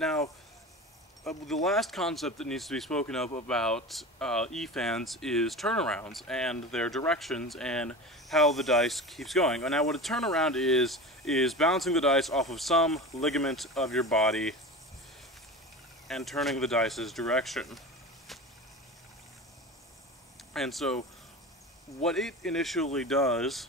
Now, the last concept that needs to be spoken of about E-fans is turnarounds and their directions and how the dice keeps going. Now, what a turnaround is bouncing the dice off of some ligament of your body and turning the dice's direction. And so, what it initially does,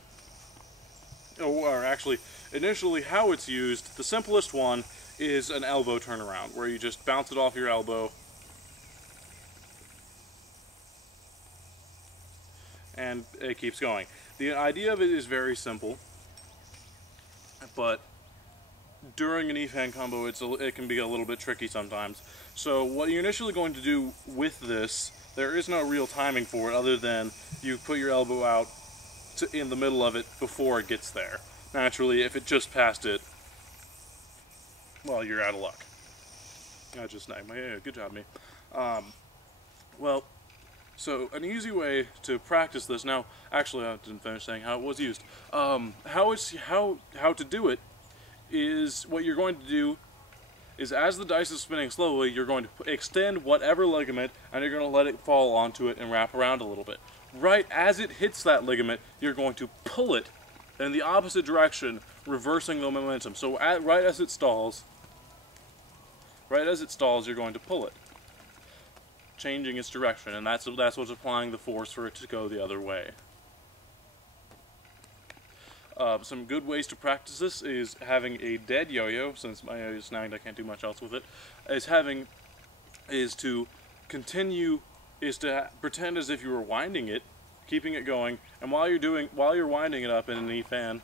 or actually, initially how it's used, the simplest one is an elbow turnaround, where you just bounce it off your elbow and it keeps going. The idea of it is very simple, but during an E-fan combo it can be a little bit tricky sometimes. So what you're initially going to do with this, there is no real timing for it other than you put your elbow out in the middle of it before it gets there. Naturally, if it just passed it, well, you're out of luck. I just snagged my, yeah, good job, me. Well, so an easy way to practice this, now, actually I didn't finish saying how it was used. How to do it is, what you're going to do is, as the dice is spinning slowly, you're going to extend whatever ligament and you're going to let it fall onto it and wrap around a little bit. Right as it hits that ligament, you're going to pull it in the opposite direction, reversing the momentum. So right as it stalls, you're going to pull it, changing its direction, and that's what's applying the force for it to go the other way. Some good ways to practice this is having a dead yo-yo, since my yo-yo is snagged, I can't do much else with it, is to pretend as if you were winding it, keeping it going, and while you're winding it up in an E-fan,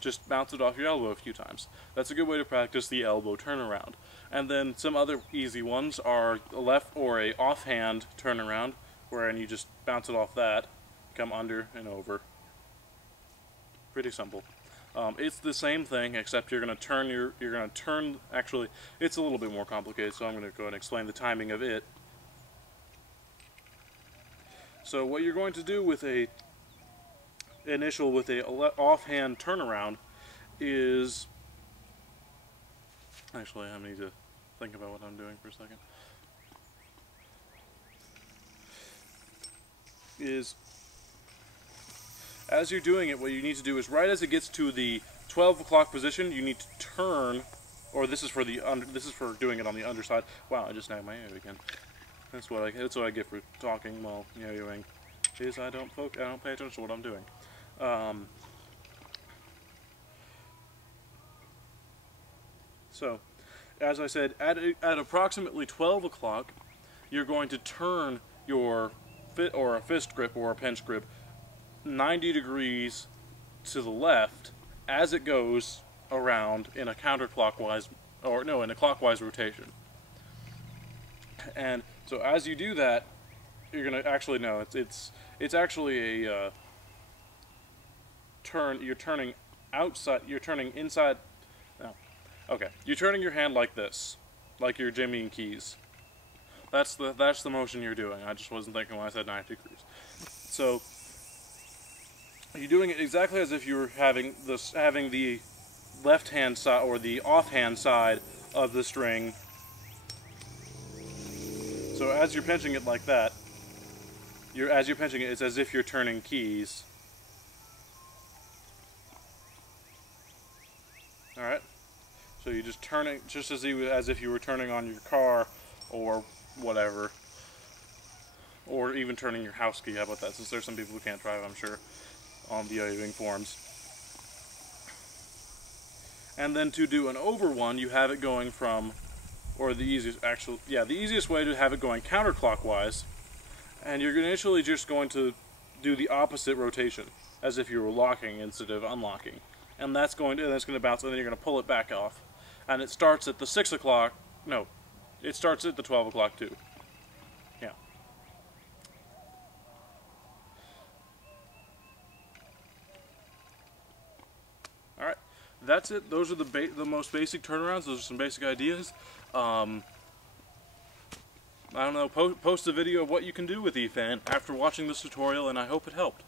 just bounce it off your elbow a few times. That's a good way to practice the elbow turnaround. And then some other easy ones are a left or a offhand turnaround, wherein you just bounce it off that, come under and over. Pretty simple. It's the same thing, except you're going to turn, actually, it's a little bit more complicated, so I'm going to go ahead and explain the timing of it. So what you're going to do with a offhand turnaround is, actually I need to think about what I'm doing for a second, is as you're doing it, what you need to do is right as it gets to the 12 o'clock position, you need to turn, or this is for doing it on the underside. Wow, I just snagged my yo again. That's what I get for talking while yo-yoing, is I don't pay attention to what I'm doing. So, as I said, at approximately 12 o'clock, you're going to turn your fist grip or a pinch grip 90 degrees to the left as it goes around in a counterclockwise, in a clockwise rotation. And so as you do that, you're gonna actually it's actually a turn. You're turning outside. You're turning inside. No, okay. You're turning your hand like this, like you're Jimmy and Keys. That's the motion you're doing. I just wasn't thinking when I said 90 degrees. So you're doing it exactly as if you were having the left hand side or the offhand side of the string. So as you're pinching it like that, as you're pinching it, it's as if you're turning keys. All right. So you're just turning, just as if you were turning on your car or whatever, or even turning your house key. How about that? Since there's some people who can't drive, I'm sure, on the yo-yoing forums. And then to do an over one, you have it going from, or the easiest way to have it going counterclockwise, and you're initially just going to do the opposite rotation, as if you were locking instead of unlocking. And that's going to bounce, and then you're going to pull it back off. And it starts at the 6 o'clock, no, it starts at the 12 o'clock too. Yeah. Alright, that's it. Those are the most basic turnarounds. Those are some basic ideas. I don't know, post a video of what you can do with E-fan after watching this tutorial, and I hope it helped.